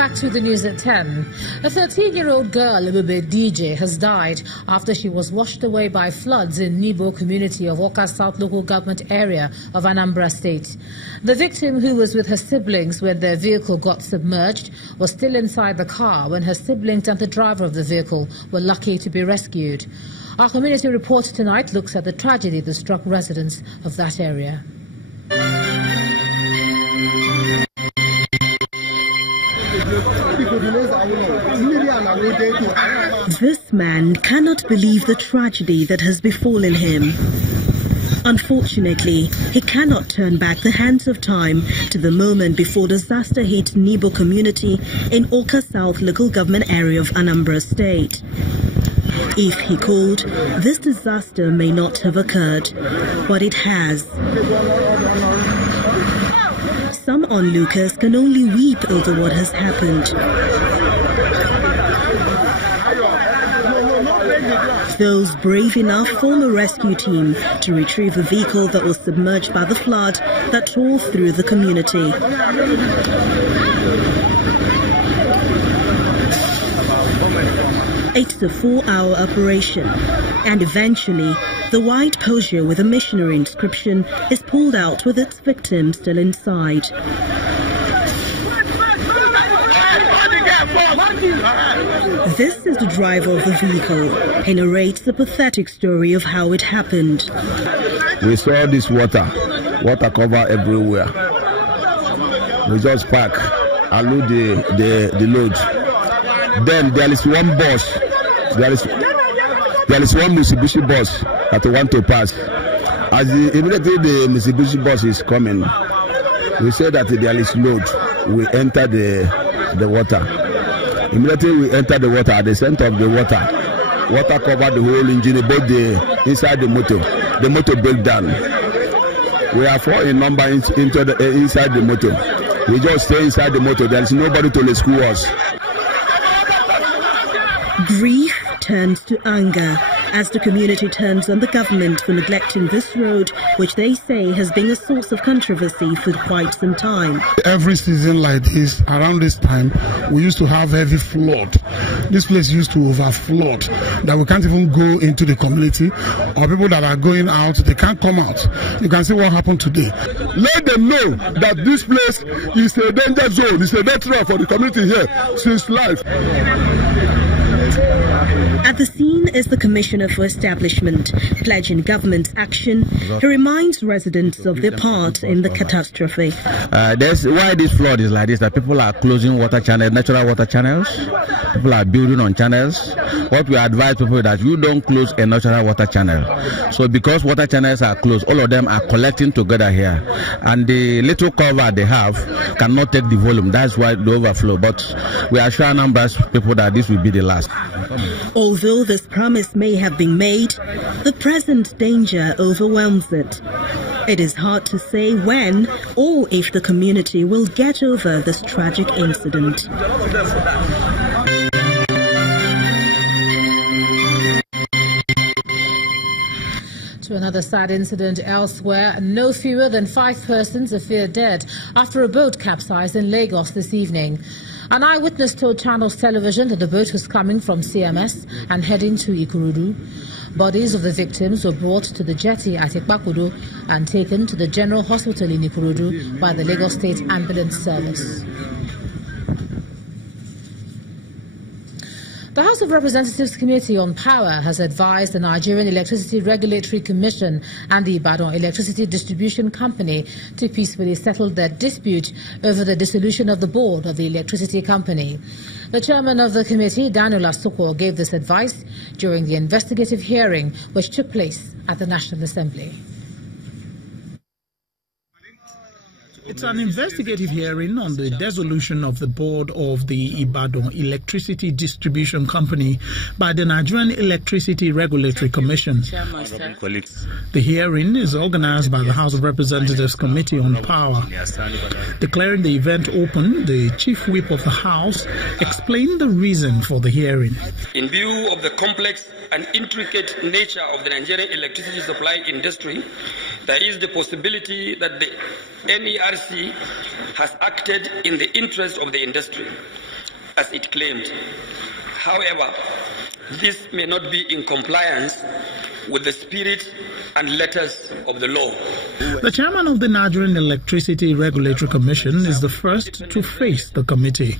back to the news at 10. A 13-year-old girl, Ibebe DJ, has died after she was washed away by floods in Nibo community of Awka South local government area of Anambra State. The victim, who was with her siblings when their vehicle got submerged, was still inside the car when her siblings and the driver of the vehicle were lucky to be rescued. Our community report tonight looks at the tragedy that struck residents of that area. This man cannot believe the tragedy that has befallen him. Unfortunately, he cannot turn back the hands of time to the moment before disaster hit Nibo community in Awka South local government area of Anambra State. If he could, this disaster may not have occurred, but it has. Some onlookers can only weep over what has happened. Those brave enough form a rescue team to retrieve a vehicle that was submerged by the flood that tore through the community. It's a 4-hour operation, and eventually, the white Peugeot with a missionary inscription is pulled out with its victim still inside. This is the driver of the vehicle. He narrates the pathetic story of how it happened. We saw this water cover everywhere. We just park and load the load. Then there is one bus. There is one Mitsubishi bus that we want to pass. As immediately the Mitsubishi bus is coming, we say that there is load. We enter the water. Immediately we enter the water. At the center of the water covered the whole engine, both the inside the motor. The motor broke down. We are 4 in number into the inside the motor. We just stay inside the motor. There is nobody to rescue us. Grief turns to anger as the community turns on the government for neglecting this road, which they say has been a source of controversy for quite some time. Every season like this, around this time, we used to have heavy flood. This place used to overflood, that we can't even go into the community, or people that are going out, they can't come out. You can see what happened today. Let them know that this place is a danger zone. It's a death trap for the community here since life. At the scene is the Commissioner for Establishment, pledging government's action. He reminds residents of their part in the catastrophe. That's why this flood is like this, that people are closing water channels, natural water channels. People are building on channels. What we advise people is that you don't close a natural water channel. So because water channels are closed, all of them are collecting together here. And the little cover they have cannot take the volume. That's why the overflow. But we assure Anambra's people that this will be the last. Although this promise may have been made, the present danger overwhelms it. It is hard to say when or if the community will get over this tragic incident. To another sad incident elsewhere, no fewer than 5 persons are feared dead after a boat capsized in Lagos this evening. An eyewitness told Channels Television that the boat was coming from CMS and heading to Ikorodu. Bodies of the victims were brought to the jetty at Ikpakodo and taken to the General Hospital in Ikorodu by the Lagos State Ambulance Service. The House of Representatives Committee on Power has advised the Nigerian Electricity Regulatory Commission and the Ibadan Electricity Distribution Company to peacefully settle their dispute over the dissolution of the board of the electricity company. The chairman of the committee, Daniel Asoko, gave this advice during the investigative hearing which took place at the National Assembly. It's an investigative hearing on the dissolution of the board of the Ibadan Electricity Distribution Company by the Nigerian Electricity Regulatory Commission. The hearing is organized by the House of Representatives Committee on Power. Declaring the event open, the Chief Whip of the House explained the reason for the hearing. In view of the complex and intricate nature of the Nigerian electricity supply industry, there is the possibility that the NERC has acted in the interest of the industry as it claimed. However, this may not be in compliance with the spirit and letters of the law. The chairman of the Nigerian Electricity Regulatory Commission is the first to face the committee.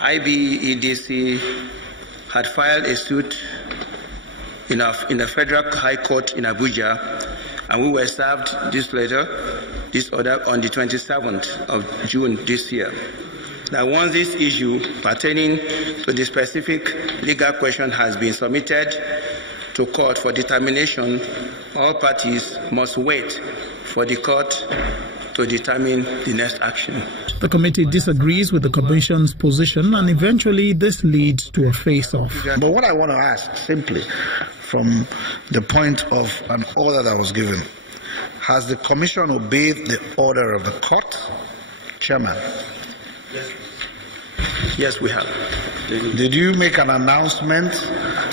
IBEDC had filed a suit in the Federal High Court in Abuja, and we were served this order on the 27th of June this year. Now, once this issue pertaining to the specific legal question has been submitted to court for determination, all parties must wait for the court to determine the next action. The committee disagrees with the Commission's position, and eventually this leads to a face-off. But what I want to ask simply, from the point of an order that was given, has the Commission obeyed the order of the court, Chairman? Yes, we have. Did you make an announcement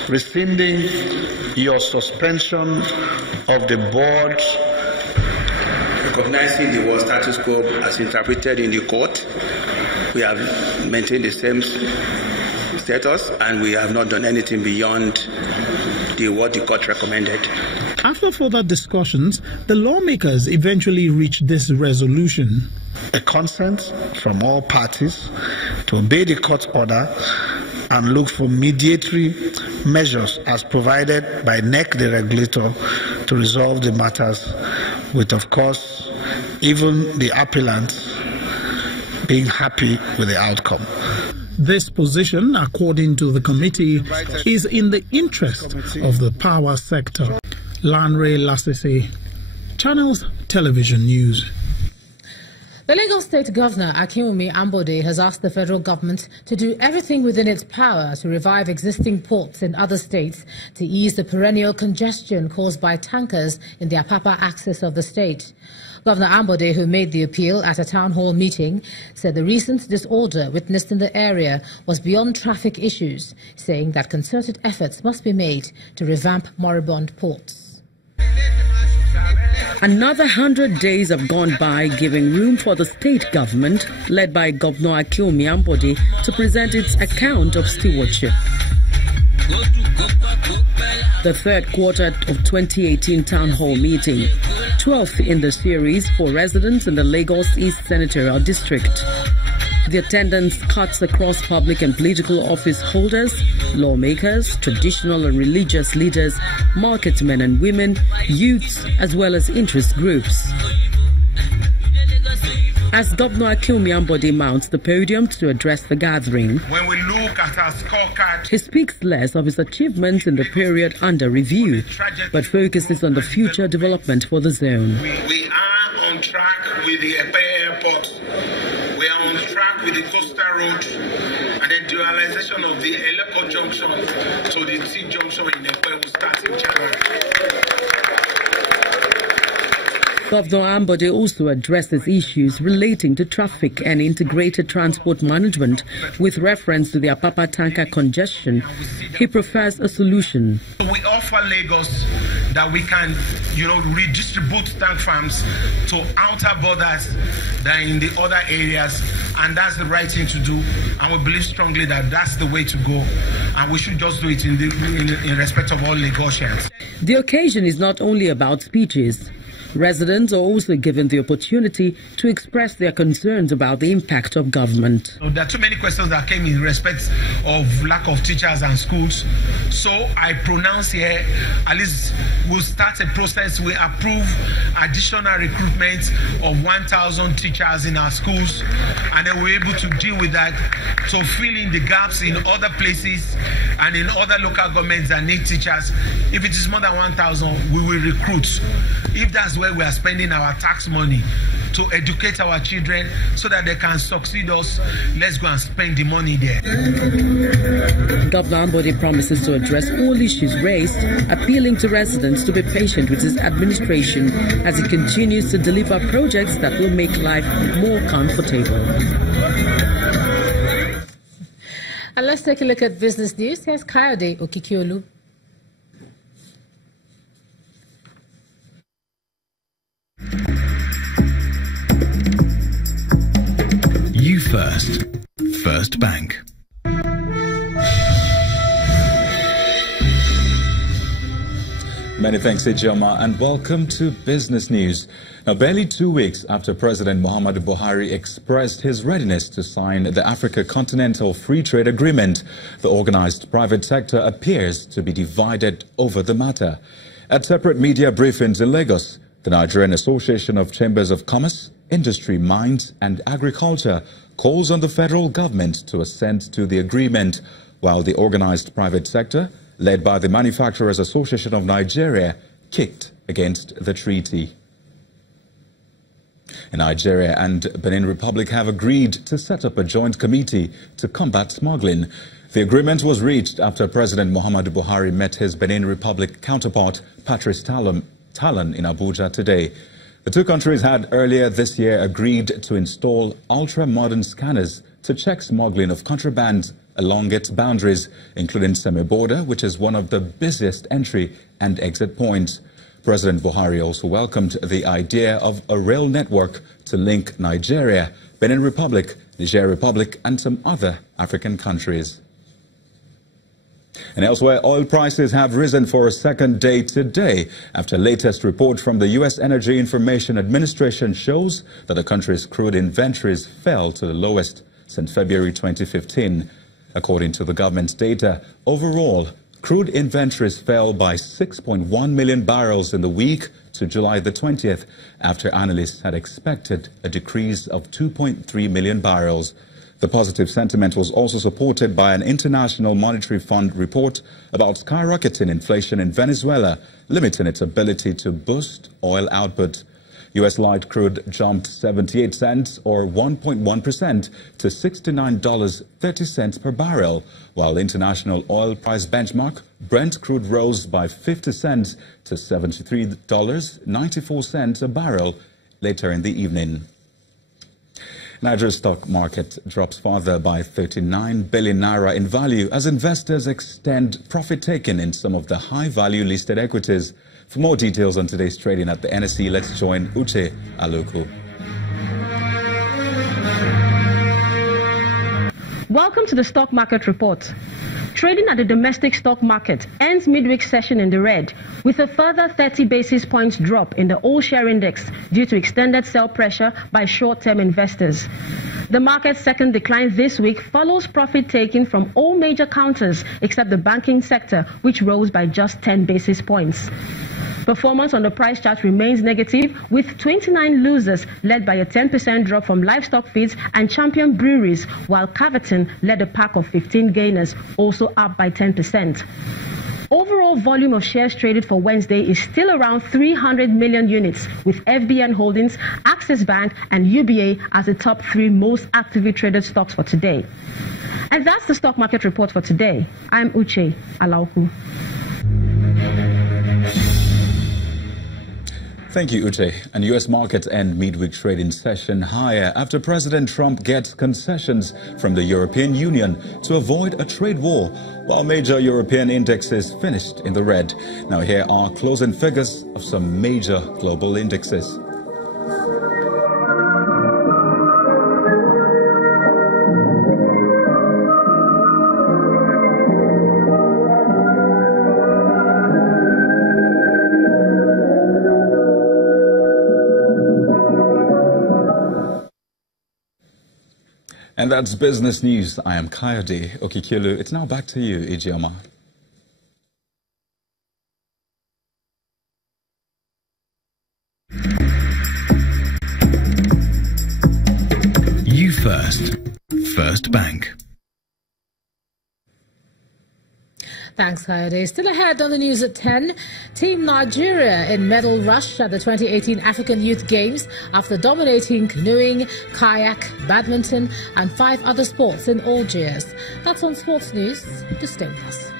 rescinding your suspension of the board? Recognizing the word status quo as interpreted in the court, we have maintained the same status, and we have not done anything beyond what the court recommended. After further discussions, the lawmakers eventually reached this resolution. A consent from all parties to obey the court order and look for mediatory measures as provided by NERC, the regulator, to resolve the matters, with, of course, even the appellant being happy with the outcome. This position, according to the committee, is in the interest of the power sector. Lanre Lasese, Channels Television News. The Lagos State Governor, Akinwumi Ambode, has asked the federal government to do everything within its power to revive existing ports in other states to ease the perennial congestion caused by tankers in the Apapa axis of the state. Governor Ambode, who made the appeal at a town hall meeting, said the recent disorder witnessed in the area was beyond traffic issues, saying that concerted efforts must be made to revamp moribund ports. Another 100 days have gone by, giving room for the state government, led by Governor Akinwumi Ambode, to present its account of stewardship. The third quarter of 2018 town hall meeting, 12th in the series for residents in the Lagos East Senatorial District. The attendance cuts across public and political office holders, lawmakers, traditional and religious leaders, marketmen and women, youths, as well as interest groups. As Governor Akinwumi Ambode mounts the podium to address the gathering, when we look at our scorecard, he speaks less of his achievements in the period under review, but focuses on the future development for the zone. We are on track with the airport. We are on track with the coastal road, and the dualization of the Elepo junction to the T junction in Ekpe will start in January. Governor Ambode also addresses issues relating to traffic and integrated transport management with reference to the Apapa tanker congestion. He prefers a solution. We offer Lagos that we can, redistribute tank farms to outer borders than in the other areas, and that's the right thing to do. And we believe strongly that that's the way to go, and we should just do it in respect of all Lagosians. The occasion is not only about speeches. Residents are also given the opportunity to express their concerns about the impact of government. There are too many questions that came in respect of lack of teachers and schools. So I pronounce here, at least we'll start a process. We approve additional recruitment of 1,000 teachers in our schools, and then we're able to deal with that. So fill in the gaps in other places and in other local governments that need teachers. If it is more than 1,000, we will recruit. If that's where we are spending our tax money to educate our children so that they can succeed us, let's go and spend the money there. Governor Ambode promises to address all issues raised, appealing to residents to be patient with his administration as he continues to deliver projects that will make life more comfortable. And let's take a look at business news. Here's Kayode Okikiolu. You first. First Bank. Many thanks, Ijoma, and welcome to Business News. Now, barely 2 weeks after President Muhammadu Buhari expressed his readiness to sign the Africa Continental Free Trade Agreement, the organized private sector appears to be divided over the matter. At separate media briefings in Lagos, the Nigerian Association of Chambers of Commerce, Industry, Mines and Agriculture calls on the federal government to assent to the agreement, while the organized private sector, led by the Manufacturers Association of Nigeria, kicked against the treaty. Nigeria and Benin Republic have agreed to set up a joint committee to combat smuggling. The agreement was reached after President Muhammadu Buhari met his Benin Republic counterpart, Patrice Talon, in Abuja today. The two countries had earlier this year agreed to install ultra-modern scanners to check smuggling of contraband along its boundaries, including Seme-Border, which is one of the busiest entry and exit points. President Buhari also welcomed the idea of a rail network to link Nigeria, Benin Republic, Niger Republic, and some other African countries. And elsewhere, oil prices have risen for a second day today after latest report from the U.S. Energy Information Administration shows that the country's crude inventories fell to the lowest since February 2015. According to the government's data, overall, crude inventories fell by 6.1 million barrels in the week to July the 20th, after analysts had expected a decrease of 2.3 million barrels. The positive sentiment was also supported by an International Monetary Fund report about skyrocketing inflation in Venezuela, limiting its ability to boost oil output. U.S. light crude jumped 78 cents or 1.1% to $69.30 per barrel, while international oil price benchmark Brent crude rose by 50 cents to $73.94 a barrel later in the evening. Nigeria's stock market drops further by 39 billion naira in value as investors extend profit-taking in some of the high-value listed equities. For more details on today's trading at the NSE, let's join Uche Aluku. Welcome to the Stock Market Report. Trading at the domestic stock market ends midweek session in the red, with a further 30 basis points drop in the all-share index due to extended sell pressure by short-term investors. The market's second decline this week follows profit-taking from all major counters except the banking sector, which rose by just 10 basis points. Performance on the price chart remains negative, with 29 losers led by a 10% drop from Livestock Feeds and Champion Breweries, while Caverton led a pack of 15 gainers, also up by 10%. Overall volume of shares traded for Wednesday is still around 300 million units, with FBN Holdings, Access Bank and UBA as the top three most actively traded stocks for today. And that's the Stock Market Report for today. I'm Uche Alauku. Thank you, Uche. And U.S. markets end midweek trading session higher after President Trump gets concessions from the European Union to avoid a trade war, while major European indexes finished in the red. Now here are closing figures of some major global indexes. And that's Business News. I am Kayode Okikilu. It's now back to you, Ijeoma. You first. First Bank. Thanks, Kayode. Still ahead on the news at 10. Team Nigeria in medal rush at the 2018 African Youth Games after dominating canoeing, kayak, badminton and 5 other sports in Algiers. That's on Sports News. Just stay with us.